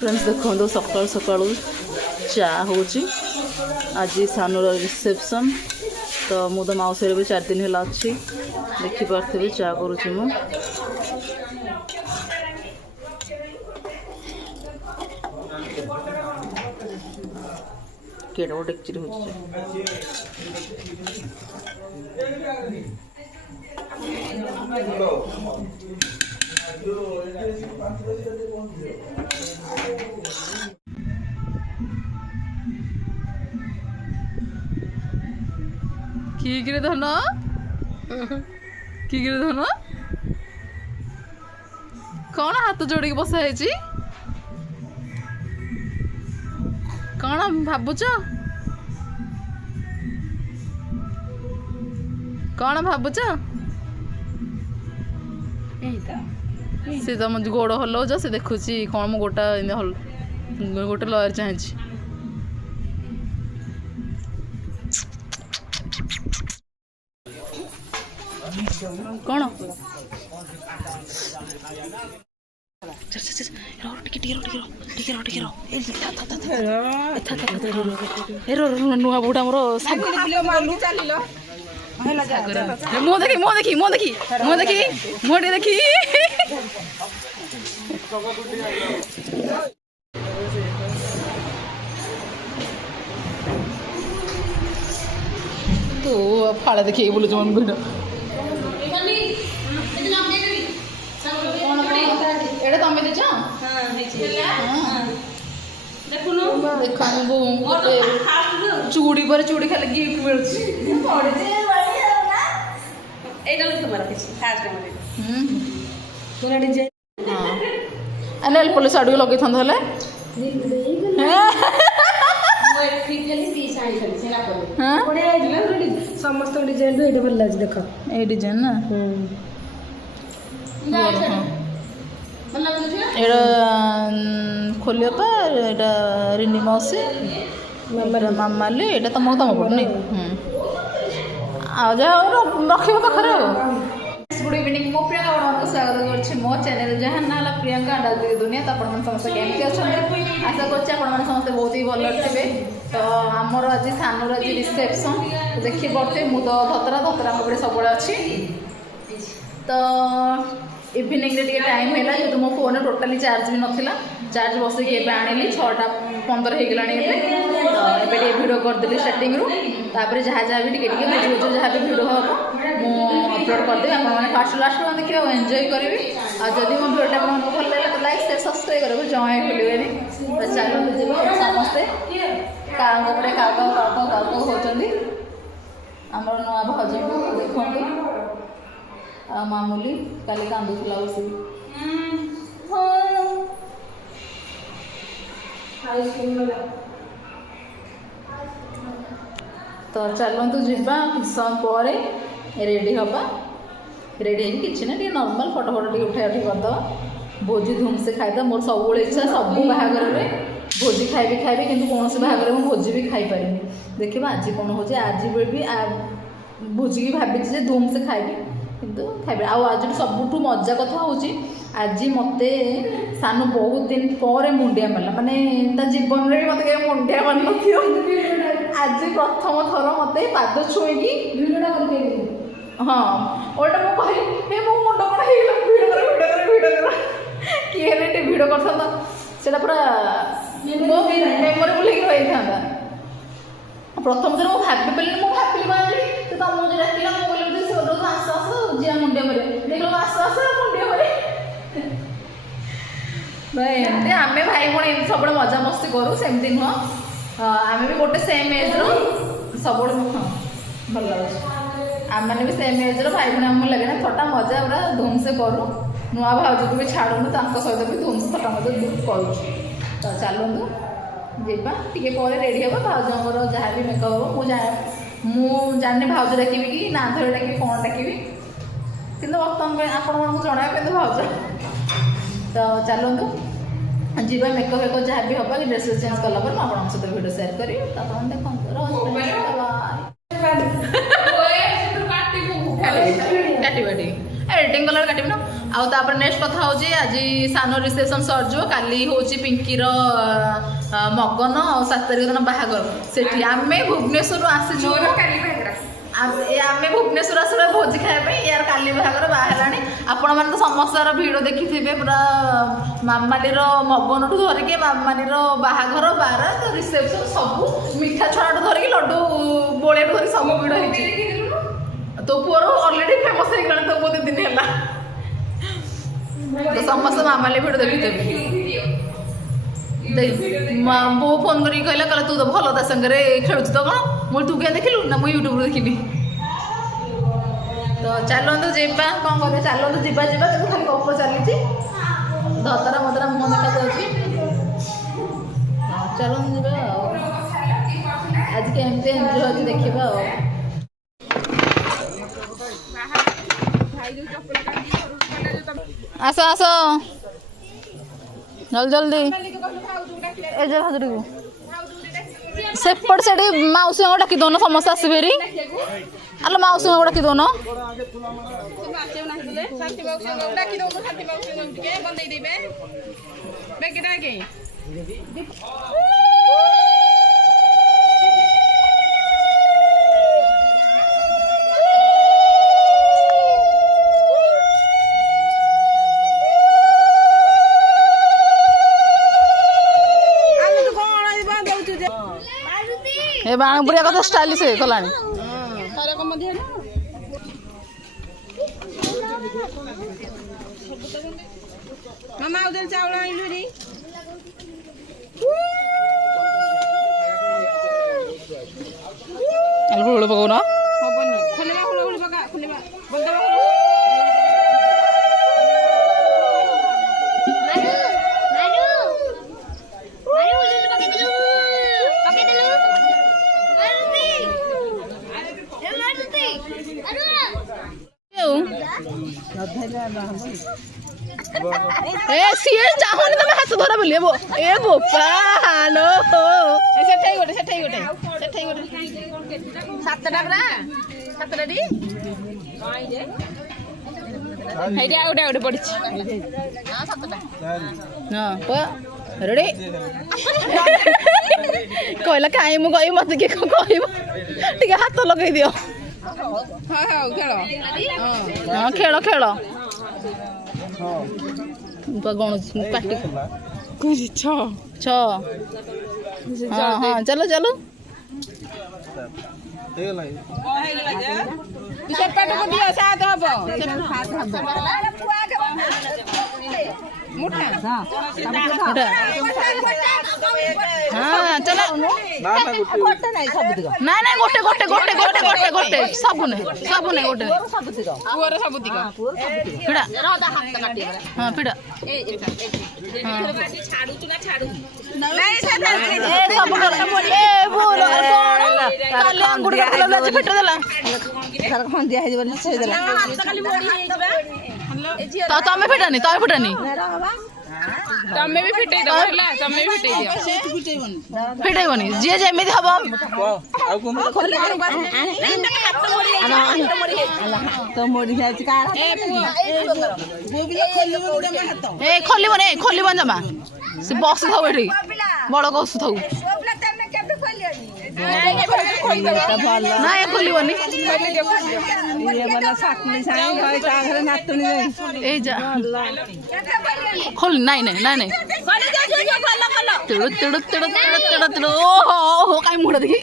friends देखो सकाल सकाल चा हूँ आज सानूर रिसेप्शन तो मु तो मौसी भी 4 दिन है अच्छी देखिपे चा करुँची मु केड़ा वो डेक्ची हो किरे धन किरे धन कौन हाथ जोड़ी बसा है कौन भावुच कौन भावुच से तुम गोड़ हलाउच से देखुची कौन मु गोटा गोटे लयर चाहे कौन नुआ बुढ़ा मोर मुँह देखी मुँह देखी मुँह देखी मुँह देखी मुँह देखी तो फाड़ा देखिए बोलो जो मन एटा तमे देछ हां देखुनो देखन गोटे चूड़ी पर चूड़ी खाली गिफ्ट मिलछि पड़े जे एटा लोग तुम्हारा किछ फास्ट हमरे पूरा डिजाइन हां अनेल पुलिस आडू लगे थन हले समस्त डिजाइन एटा भल लाज देख ए डिजाइन ना एटा खोलियो पा एटा रिनी मौसी मामाली एटा तुम तुम पड़नी आ जा रखियो पाखरे गुड इवनिंग मो प्रियंका आपको स्वागत करछि मो चैनल जहां नाला प्रियंका डाल दुनिया तो अपन समस्त केमती अछन आशा करछि अपन समस्त बहुत ही भल थे तो आमर आज सानूर आज रिसेप्शन देखी पड़ते मु तो धतरा धतरा सब अच्छी तो इवनिंग रे टाइम है जेहतु मो फोन टोटाली चार्ज भी नाला चार्ज बसैक ए आनी 6:15 हो गला तो ये भिड करदेली स्टार्टिंग रू तापर जहाँ जहाँ भी टे बुझे जहाँ भी भिड हम मुझे अपलोड करदेवी आपने फास्ट लास्ट में देखिए और एंजॉय करी आदि मो भिडियो आपको भल लगे तो लाइक शेयर सब्सक्राइब करेंगे जमा भूलें चलो समस्ते काउपे काउ होती आमर नुआ भाज देखते मामूली काली कांदुला बस तो चलतु जा किस समय पर रेडी हवा रेडी कि ना नॉर्मल फोटो फोटो टे उठा उठी करदे भोजी धूम से खाईद मोर सब इच्छा सब बाहागर में भोजी खाइबी कि कौन से बाहागर में भोजी भी खाई पारे देखा आज कौन हो आज भी भोजी की भाई धूम से खाइबी किंतु खाइबे आज सबुठ मजा कथा हूँ आज मत सानू बहुत दिन पर मुंडिया मारा माने जीवन में भी मत मुंडिया मार न आज प्रथम थर मत पाद छुईकी भिडटा कर हाँ ओल्टा मुझे कहली मो मुंड कौन भिड किए भिड कर पूरा मेमोरेबल रही था प्रथम थर मुझे भाभी पारे मुझे भाविली तो तुम मुझे डाकिला मुझे आस आस जी मुंडिया मारे देख लो आस आस मुंडिया मारे एमती आम भाई भाई सब मजा मस्ती करूँ सेमती नुह आम भी गोटे सेम एज सब भल लगे आम मैंने भी सेम एज भाई भाई आम लगे ना थटा मजा पूरा धूम से करूँ नुआ भाज को भी छाड़ू सहित भी धूम से थटा मजा करूँ तो चलतु जीवा टे पर रेडी हे भाज मोर जहाँ भी मेकअप मुझे जानी भाज डाकि कि ना धर डाकि कौन डाकि कि बर्तमान आपको जन भाज तो चलतु जीवा मेकअप वेकअप जहाँ भी हम कि ड्रेस चेंज कला मुझे आप सहित वीडियो सेयार करी देखते काटी एडिटिंग कलर काटि ना आउे नेक्स्ट कथा हूँ आज सान रिसेप्शन सरजो काली हूँ पिंकीर मगन और 7 तारिख दिन बाहागर से आम भुवनेश्वर आसीचु आम भुवनेश्वर आस भोजी खाया यार काली बाहागर बाहर आपण मैंने तो समस्त भिड़ देखी थे पूरा मामाली मगन ठू धरिकी मामाली बाहागर बारात रिसेप्शन सब मिठा छड़ा धरिकी लड्डू बोलिया धरिक सब भिड़ होती तो पुअर अलरेडी फेमस हो गला तो बहुत दिन है तो समस्त मामाली भिड़ देखी थे बो फोन कर कहला कहला तू तो भल ता संगे खेलु तो कौन मुझे तू क्या देखिलु ना मुझे यूट्यूब देखी तो चलतु जीवा कौन कर चलतु जीवा जीवा तो खाली गप चली धतरा मदरा मुह देखा जाऊँगी चलतु जीवा आज केमती एंजय होती देखा आस आस जल्दी जल्दी ए जे हजरी को सेपट से मौसी डाकी दौन समस्त आसबेरी आलो मौसी डाकी दौन ए बाण बुढ़िया कत स्टाइलिश कलानी मामा उधर चावल आइलु रे आलो हुळ पकाउन हबनी खोलेबा हुळ हुळ पका खोलेबा बंदा ए सीए चाहनी तमे हाथ धरा बोली ए बोपा हालो सेठै गोटे 7टा बरा 7टा दी हेडा गोटे पड़छि हां 7टा हां रेडी कहला काई मु कहि मत के कहइबो ठीक हाथ लगे दियो हां खेल हां खेल खेल गण पार्टी कुछ छ हाँ हाँ चलो चलो सेपट को दियो 7 हबो मुठा हाँ चलो ना ना गोटे गोटे गोटे गोटे गोटे गोटे सब नहीं गोटे पुअर सब दिगा फिड़ा हाँ फिड़ा छाडू तू ना छाडू ए सब कर ए बोल कोन काले अंगुड़ काटला ले फिट देला सर कोन दिया हे बोल छे देला हाथ खाली मोड़ी हे जबा तो तमे फिटानी तमे भी फिटै दो होला तमे भी फिटै दियो फिटाइबनी जे जेमिति हबो तो मोड़ी जाय का ए खोलिबन जमा से बस थाउ एठी बड़ कस थाउ ना ए खोलिबनी ये वाला साकली साई होय ता घरे नातुनी जाई ए जा खोल नहीं नहीं नहीं नहीं तिड़ तिड़ तिड़ तिड़ तिड़ तिड़ ओहो काय मुड़ा देखी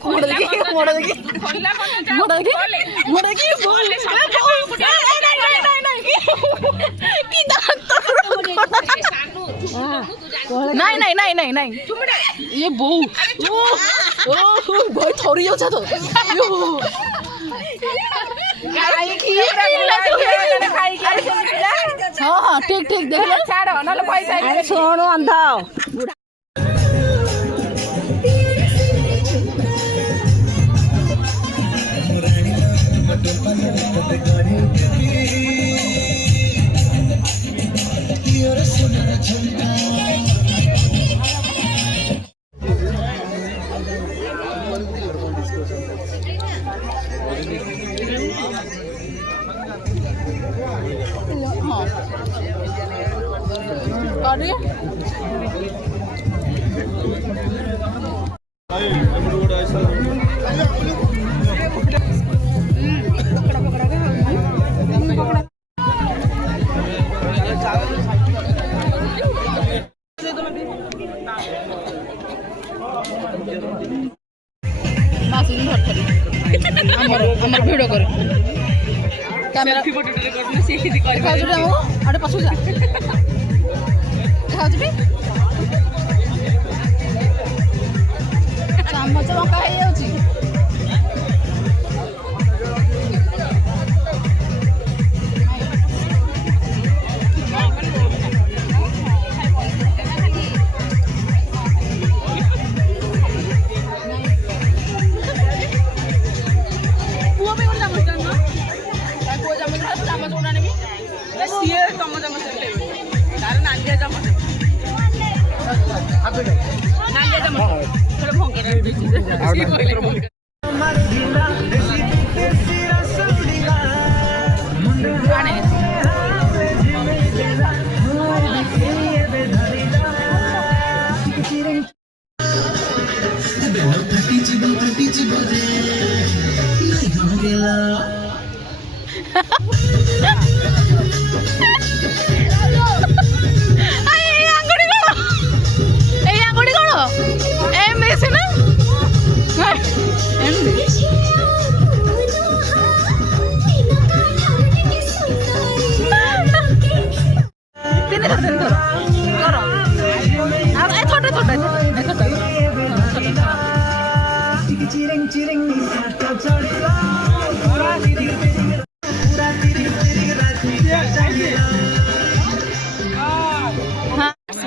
नहीं नहीं नहीं नहीं नहीं ये बो भाई थोड़ी हो जा तो हाँ हाँ ठीक ठीक देख लो छाड़ो ना पैसा सोनो अंधा ମାସୁଛି ଧରିଥିଲି ଆମର ଭିଡ଼ିଓ କରେ କ୍ୟାମେରା ଖାଉଛୁ ଆମକୁ ଆଡ଼େ ପଛକୁ ଯା ଖାଉଛୁ ଚାମଚ ଲଙ୍କା ହେଇଯାଉଛି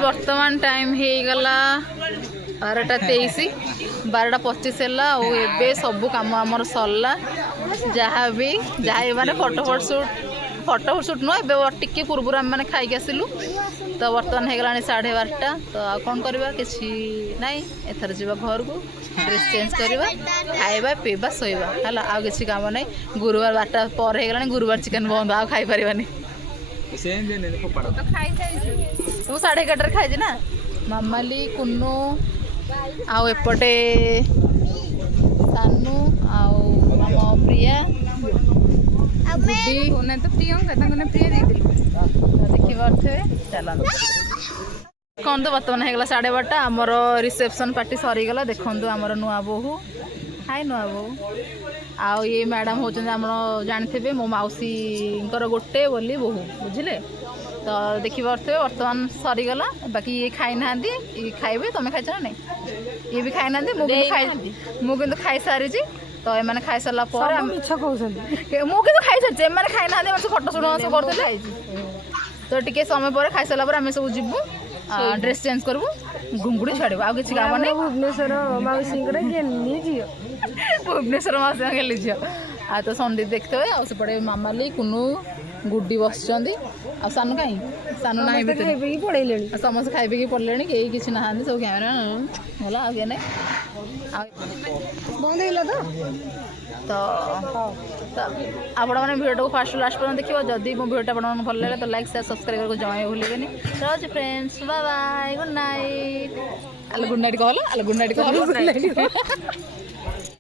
बर्तमान टाइम हो गला 12:23 12:25 है सब कम आमर सरला जहाँ भी जहाँ मैंने फटो सुट नुह टे पूर्व आम मैंने खाई आसलु तो बर्तमान हो गला 12:30 तो आ कौन करवा किसी नाई एथर जा घर को ड्रेस चेंज करवा खाइबा पीवा शोवा है आ किसी काम ना गुरुवार 12टा पर हो गला गुरुवार चिकेन बंद आ खाई पारानी तू 11:30 खाई ना मामाली कुन्नू आउ एपटे सानू आउ आम प्रिया तो प्रियंका प्रिया देखी पारे चल कौन तो बर्तमान हो गला 12:30 आमर रिसेप्शन पार्टी सरीगला देखु आमर नुआ बोहू हाय नुआ बोहू आउ ये मैडम होचन जानते मो मौसी गोटे बोली बोहू बुझे तो देखी पारे बर्तमान सरीगला बाकी ये खाई ना ये खाइबे तुम खाई ना नहीं ये भी खाई ना मुझे खाई सारी तो ये खाई सारा मुझे खाई सारी मैंने खाई ना फटो सुट करते तो टे समय पर खाई सारा आम सब जीवु ड्रेस चेंज करबू घुंगुड़ी छाड़ू आ किसी काम नहीं भुवनेश्वर मौसी भुवनेश्वर मौसी गेली झील आ तो संदीप देखते हुए आ सेपटे मामाली कुनू गुड्डी बस सानू कहीं सानू ना पड़े समस्त खाई पी पड़े कहीं किसी ना सब कैमरा भला आ नहीं बंद तो आपण मैंने भिडियो को फास्ट लास्ट पर्यटन देखिए जदि मो भिडियो आप भल लगे तो लाइक शेयर सब्सक्राइब करके जमाई भूलेनि रज friends bye bye good night good night कहल गुड नाइट कहल